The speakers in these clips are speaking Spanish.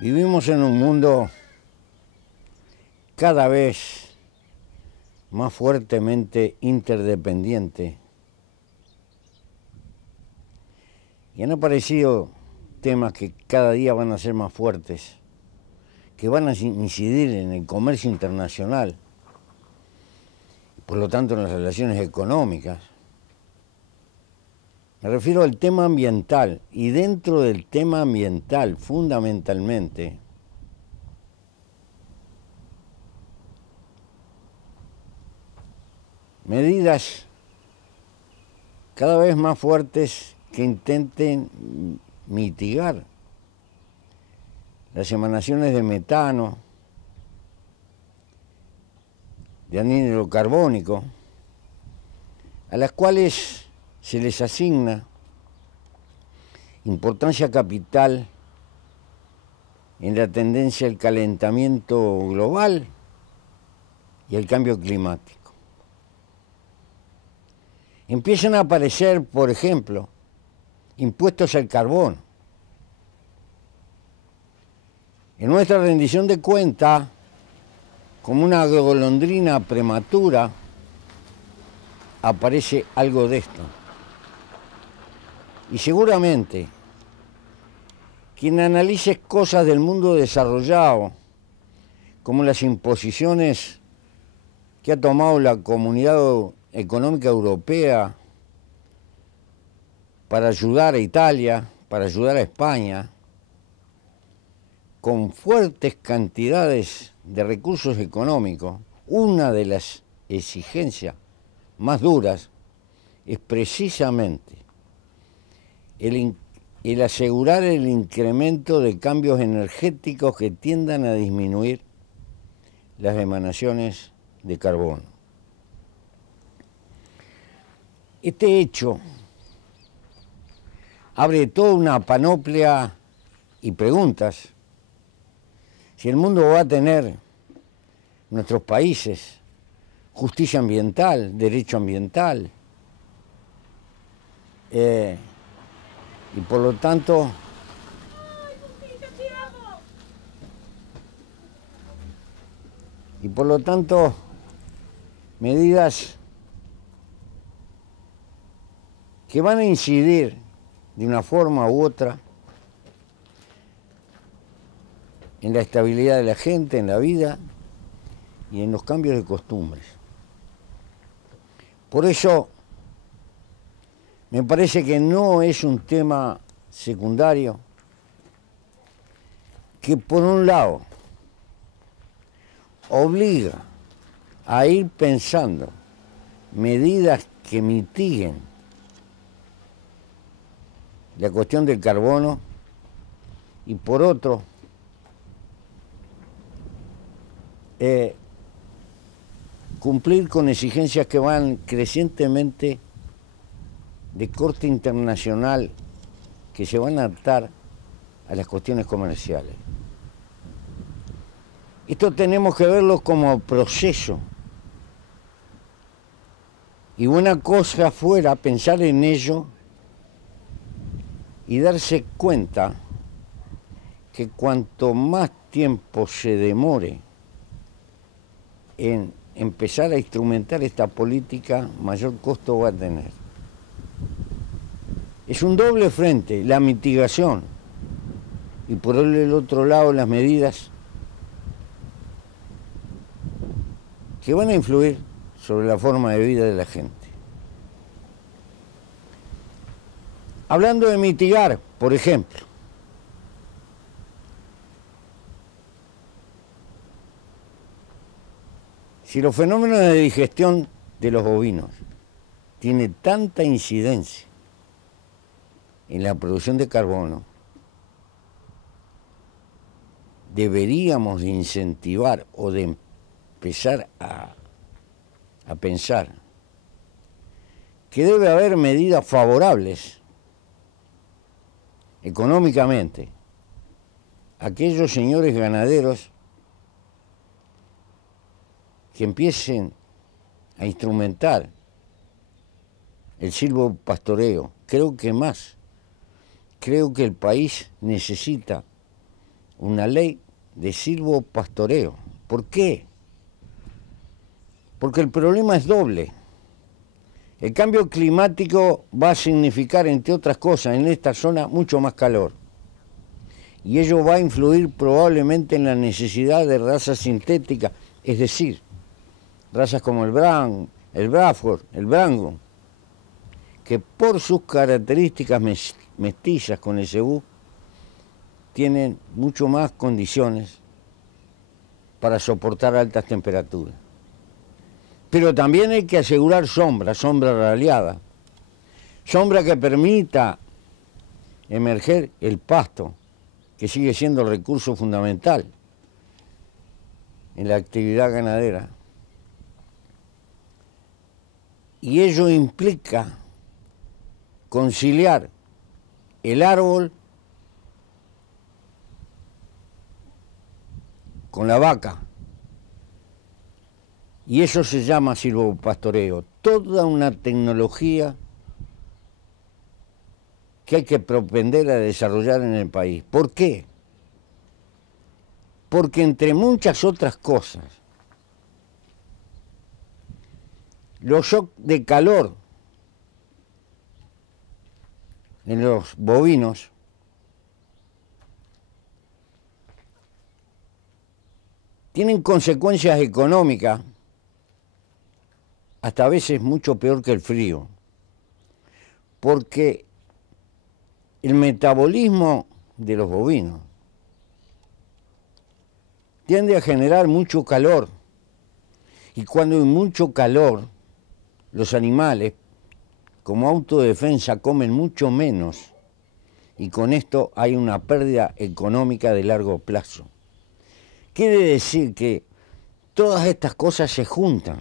Vivimos en un mundo cada vez más fuertemente interdependiente y han aparecido temas que cada día van a ser más fuertes, que van a incidir en el comercio internacional, por lo tanto en las relaciones económicas. Me refiero al tema ambiental, y dentro del tema ambiental, fundamentalmente, medidas cada vez más fuertes que intenten mitigar las emanaciones de metano, de anhídrido carbónico, a las cuales se les asigna importancia capital en la tendencia al calentamiento global y al cambio climático. Empiezan a aparecer, por ejemplo, impuestos al carbón. En nuestra rendición de cuenta, como una golondrina prematura, aparece algo de esto. Y seguramente, quien analice cosas del mundo desarrollado, como las imposiciones que ha tomado la Comunidad Económica Europea para ayudar a Italia, para ayudar a España, con fuertes cantidades de recursos económicos, una de las exigencias más duras es precisamente el asegurar el incremento de cambios energéticos que tiendan a disminuir las emanaciones de carbono. Este hecho abre toda una panoplia y preguntas. Si el mundo va a tener, nuestros países, justicia ambiental, derecho ambiental, y por lo tanto medidas que van a incidir de una forma u otra en la estabilidad de la gente, en la vida y en los cambios de costumbres. Por eso me parece que no es un tema secundario que, por un lado, obliga a ir pensando medidas que mitiguen la cuestión del carbono y, por otro, cumplir con exigencias que van crecientemente de corte internacional, que se van a adaptar a las cuestiones comerciales. Esto tenemos que verlo como proceso. Y buena cosa fuera pensar en ello y darse cuenta que cuanto más tiempo se demore en empezar a instrumentar esta política, mayor costo va a tener. Es un doble frente, la mitigación, y por el otro lado las medidas que van a influir sobre la forma de vida de la gente. Hablando de mitigar, por ejemplo, si los fenómenos de digestión de los bovinos tienen tanta incidencia en la producción de carbono, deberíamos de incentivar o de empezar a pensar que debe haber medidas favorables económicamente a aquellos señores ganaderos que empiecen a instrumentar el silvopastoreo. Creo que más. Creo que el país necesita una ley de silvopastoreo. ¿Por qué? Porque el problema es doble. El cambio climático va a significar, entre otras cosas, en esta zona mucho más calor. Y ello va a influir probablemente en la necesidad de razas sintéticas, es decir, razas como el Braford, el Brango, que por sus características mestizas con el cebú tienen mucho más condiciones para soportar altas temperaturas. Pero también hay que asegurar sombra raleada, sombra que permita emerger el pasto, que sigue siendo el recurso fundamental en la actividad ganadera. Y ello implica conciliar el árbol con la vaca. Y eso se llama silvopastoreo. Toda una tecnología que hay que propender a desarrollar en el país. ¿Por qué? Porque entre muchas otras cosas, los shocks de calor en los bovinos tienen consecuencias económicas hasta a veces mucho peor que el frío, porque el metabolismo de los bovinos tiende a generar mucho calor, y cuando hay mucho calor, los animales, como autodefensa, comen mucho menos, y con esto hay una pérdida económica de largo plazo. Quiere decir que todas estas cosas se juntan,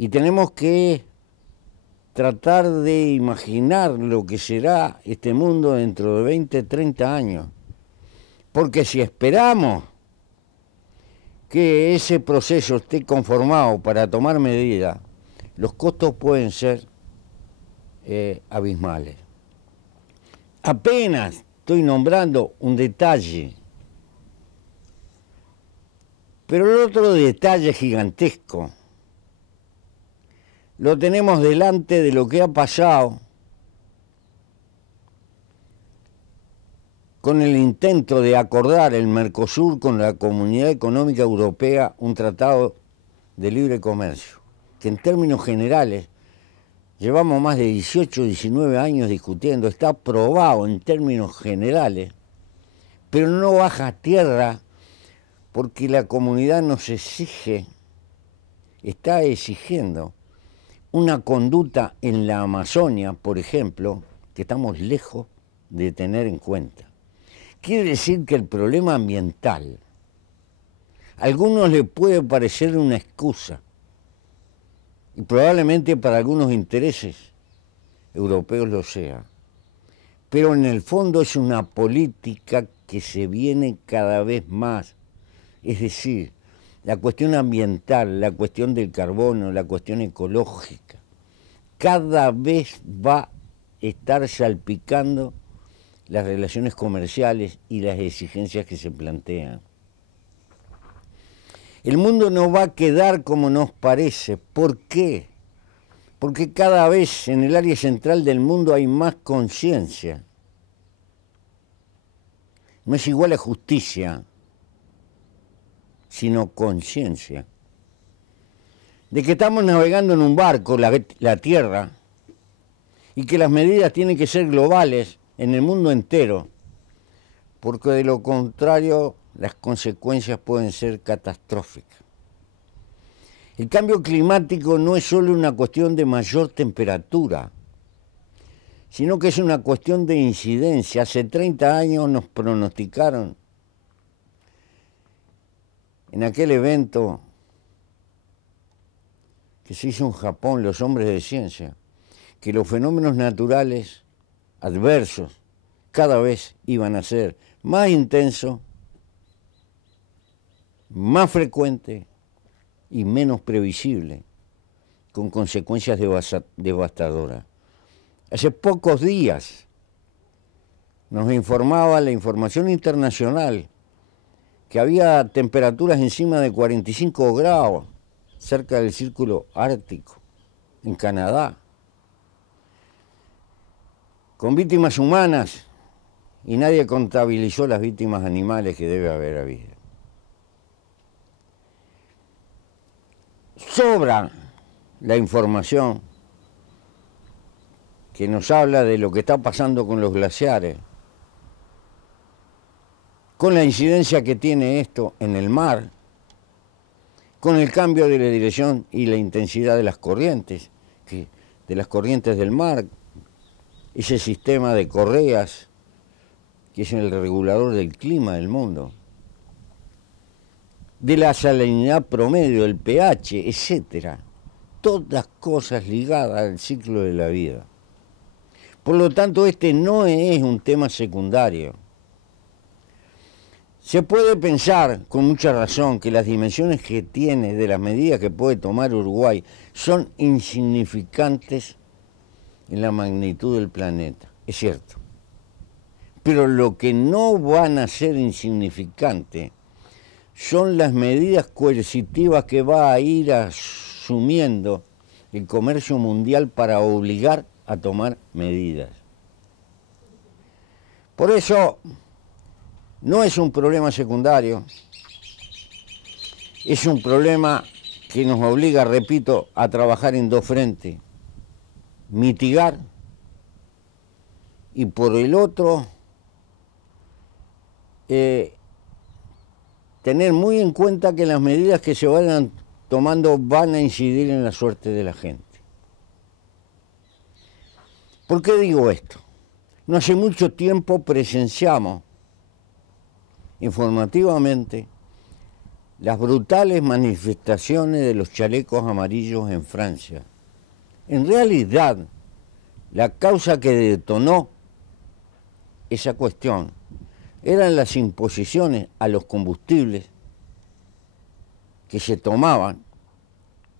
y tenemos que tratar de imaginar lo que será este mundo dentro de 20, 30 años. Porque si esperamos que ese proceso esté conformado para tomar medidas, los costos pueden ser abismales. Apenas estoy nombrando un detalle, pero el otro detalle gigantesco lo tenemos delante de lo que ha pasado con el intento de acordar el Mercosur con la Comunidad Económica Europea, un tratado de libre comercio, que en términos generales llevamos más de 18, 19 años discutiendo, está aprobado en términos generales, pero no baja a tierra porque la comunidad nos exige, está exigiendo una conducta en la Amazonia, por ejemplo, que estamos lejos de tener en cuenta. Quiere decir que el problema ambiental a algunos les puede parecer una excusa, y probablemente para algunos intereses europeos lo sea, pero en el fondo es una política que se viene cada vez más, es decir, la cuestión ambiental, la cuestión del carbono, la cuestión ecológica, cada vez va a estar salpicando las relaciones comerciales y las exigencias que se plantean. El mundo no va a quedar como nos parece. ¿Por qué? Porque cada vez en el área central del mundo hay más conciencia. No es igual a justicia, sino conciencia. De que estamos navegando en un barco, la Tierra, y que las medidas tienen que ser globales en el mundo entero, porque de lo contrario las consecuencias pueden ser catastróficas. El cambio climático no es solo una cuestión de mayor temperatura, sino que es una cuestión de incidencia. Hace 30 años nos pronosticaron en aquel evento que se hizo en Japón, los hombres de ciencia, que los fenómenos naturales adversos cada vez iban a ser más intensos, más frecuentes y menos previsible, con consecuencias devastadoras. Hace pocos días nos informaba la información internacional que había temperaturas encima de 45 grados cerca del círculo ártico, en Canadá, con víctimas humanas, y nadie contabilizó las víctimas animales que debe haber habido. Sobra la información que nos habla de lo que está pasando con los glaciares, con la incidencia que tiene esto en el mar, con el cambio de la dirección y la intensidad de las corrientes, del mar, ese sistema de correas que es el regulador del clima del mundo, de la salinidad promedio, el pH, etcétera. Todas cosas ligadas al ciclo de la vida. Por lo tanto, este no es un tema secundario. Se puede pensar, con mucha razón, que las dimensiones que tiene de las medidas que puede tomar Uruguay son insignificantes en la magnitud del planeta. Es cierto. Pero lo que no van a ser insignificantes son las medidas coercitivas que va a ir asumiendo el comercio mundial para obligar a tomar medidas. Por eso, no es un problema secundario, es un problema que nos obliga, repito, a trabajar en dos frentes: mitigar y por el otro, tener muy en cuenta que las medidas que se vayan tomando van a incidir en la suerte de la gente. ¿Por qué digo esto? No hace mucho tiempo presenciamos informativamente las brutales manifestaciones de los chalecos amarillos en Francia. En realidad, la causa que detonó esa cuestión eran las imposiciones a los combustibles que se tomaban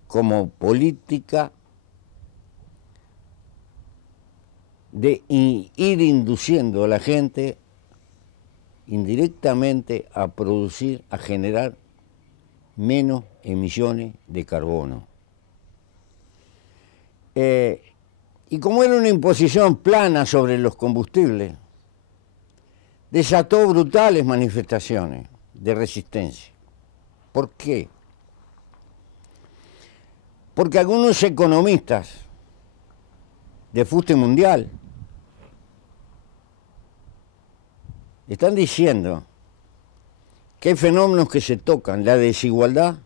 como política de ir induciendo a la gente indirectamente a producir, a generar menos emisiones de carbono. Y como era una imposición plana sobre los combustibles, desató brutales manifestaciones de resistencia. ¿Por qué? Porque algunos economistas de fuste mundial están diciendo que hay fenómenos que se tocan, la desigualdad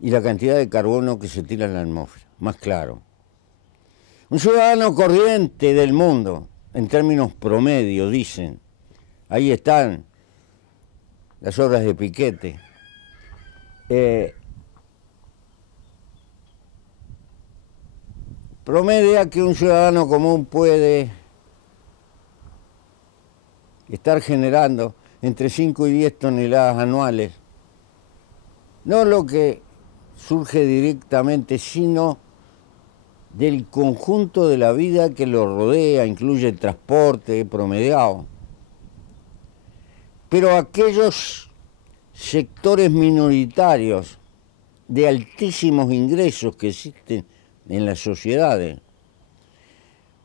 y la cantidad de carbono que se tira en la atmósfera. Más claro, un ciudadano corriente del mundo, en términos promedio, dicen, ahí están las obras de Piketty, promedia que un ciudadano común puede estar generando entre 5 y 10 toneladas anuales, no lo que surge directamente, sino del conjunto de la vida que lo rodea, incluye el transporte promediado. Pero aquellos sectores minoritarios de altísimos ingresos que existen en las sociedades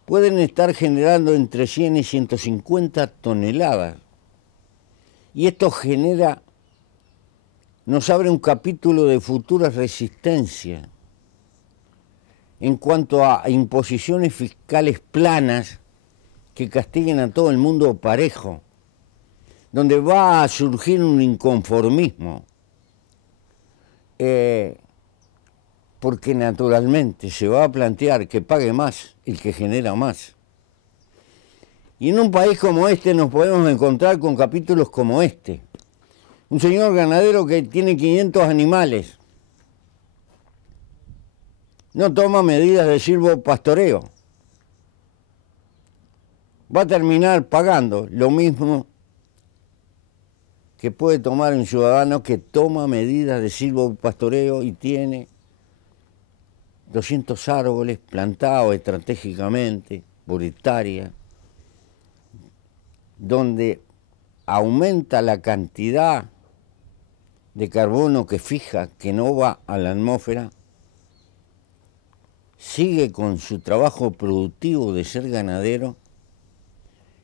pueden estar generando entre 100 y 150 toneladas. Y esto genera, nos abre un capítulo de futuras resistencias en cuanto a imposiciones fiscales planas que castiguen a todo el mundo parejo, donde va a surgir un inconformismo, porque naturalmente se va a plantear que pague más el que genera más. Y en un país como este nos podemos encontrar con capítulos como este. Un señor ganadero que tiene 500 animales no toma medidas de silvopastoreo. Va a terminar pagando lo mismo que puede tomar un ciudadano que toma medidas de silvopastoreo y tiene 200 árboles plantados estratégicamente por hectárea, donde aumenta la cantidad de carbono que fija, que no va a la atmósfera, sigue con su trabajo productivo de ser ganadero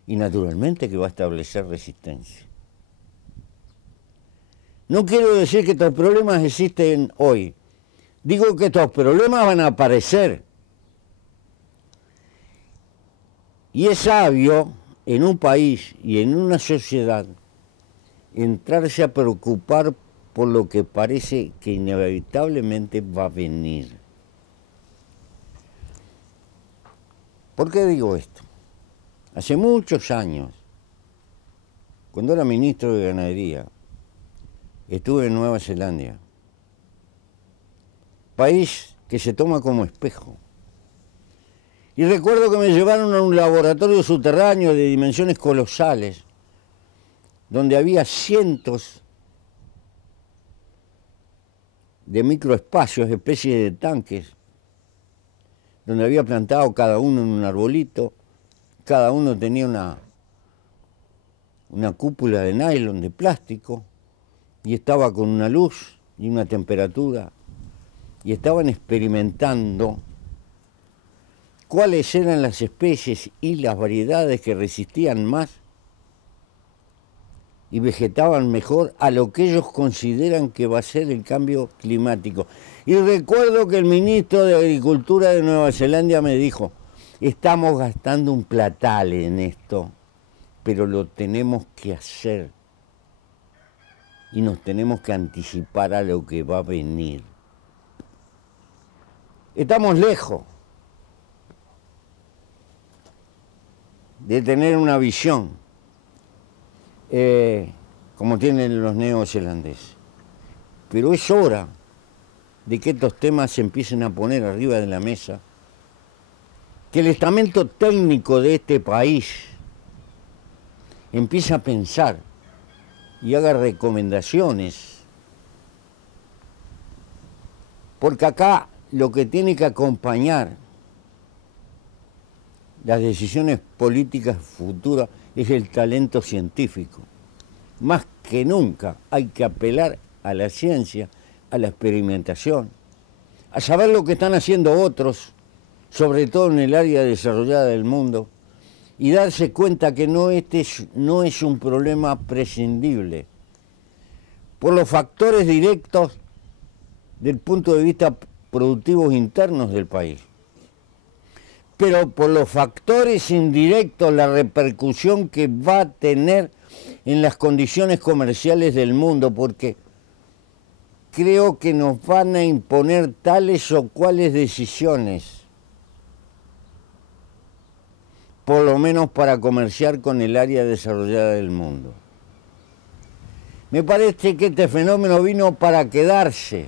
y naturalmente que va a establecer resistencia. No quiero decir que estos problemas existen hoy, digo que estos problemas van a aparecer. Y es sabio en un país y en una sociedad entrarse a preocupar por lo que parece que inevitablemente va a venir. ¿Por qué digo esto? Hace muchos años, cuando era ministro de Ganadería, estuve en Nueva Zelanda, país que se toma como espejo. Y recuerdo que me llevaron a un laboratorio subterráneo de dimensiones colosales, donde había cientos de microespacios, especies de tanques, donde había plantado cada uno en un arbolito, cada uno tenía una cúpula de nylon, de plástico, y estaba con una luz y una temperatura, y estaban experimentando cuáles eran las especies y las variedades que resistían más y vegetaban mejor a lo que ellos consideran que va a ser el cambio climático. Y recuerdo que el ministro de Agricultura de Nueva Zelanda me dijo, estamos gastando un platal en esto, pero lo tenemos que hacer y nos tenemos que anticipar a lo que va a venir. Estamos lejos de tener una visión como tienen los neozelandeses. Pero es hora de que estos temas se empiecen a poner arriba de la mesa, que el estamento técnico de este país empiece a pensar y haga recomendaciones, porque acá lo que tiene que acompañar las decisiones políticas futuras es el talento científico. Más que nunca hay que apelar a la ciencia, a la experimentación, a saber lo que están haciendo otros, sobre todo en el área desarrollada del mundo, y darse cuenta que no es un problema prescindible. Por los factores directos del punto de vista productivos internos del país, pero por los factores indirectos, la repercusión que va a tener en las condiciones comerciales del mundo, porque creo que nos van a imponer tales o cuales decisiones, por lo menos para comerciar con el área desarrollada del mundo. Me parece que este fenómeno vino para quedarse,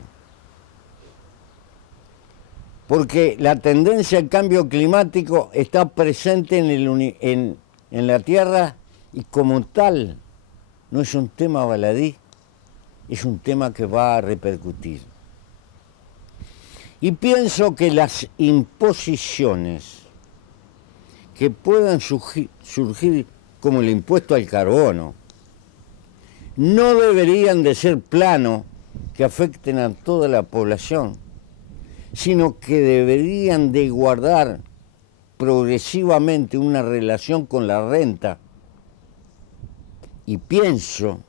porque la tendencia al cambio climático está presente en la Tierra y como tal no es un tema baladí, es un tema que va a repercutir. Y pienso que las imposiciones que puedan surgir como el impuesto al carbono no deberían de ser planos que afecten a toda la población, sino que deberían de guardar progresivamente una relación con la renta. Y pienso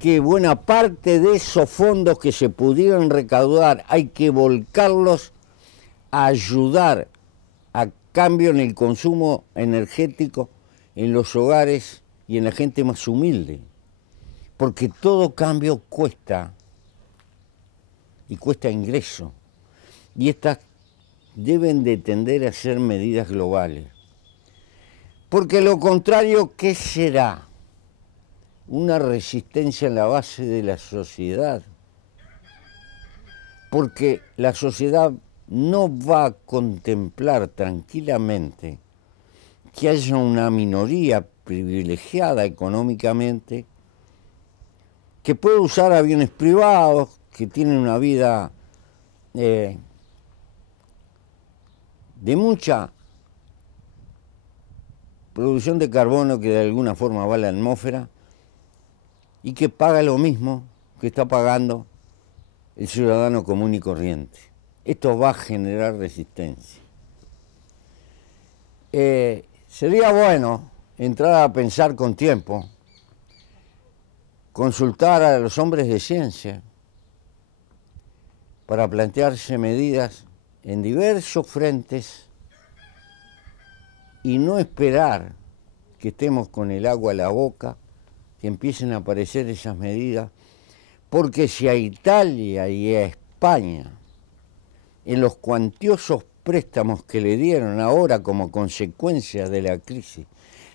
que buena parte de esos fondos que se pudieran recaudar hay que volcarlos a ayudar a cambio en el consumo energético en los hogares y en la gente más humilde, porque todo cambio cuesta y cuesta ingreso, y estas deben de tender a ser medidas globales, porque lo contrario, ¿qué será? Una resistencia en la base de la sociedad, porque la sociedad no va a contemplar tranquilamente que haya una minoría privilegiada económicamente, que puede usar aviones privados, que tiene una vida de mucha producción de carbono que de alguna forma va a la atmósfera y que paga lo mismo que está pagando el ciudadano común y corriente. Esto va a generar resistencia. Sería bueno entrar a pensar con tiempo, consultar a los hombres de ciencia para plantearse medidas en diversos frentes y no esperar que estemos con el agua a la boca, que empiecen a aparecer esas medidas, porque si a Italia y a España, en los cuantiosos préstamos que le dieron ahora como consecuencia de la crisis,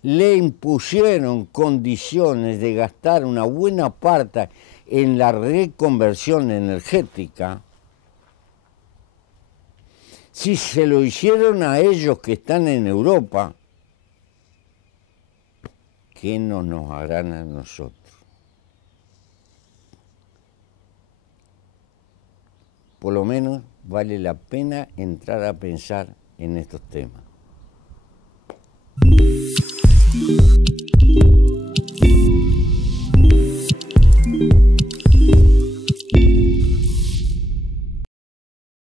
le impusieron condiciones de gastar una buena parte en la reconversión energética, si se lo hicieron a ellos que están en Europa, ¿qué no nos harán a nosotros? Por lo menos vale la pena entrar a pensar en estos temas.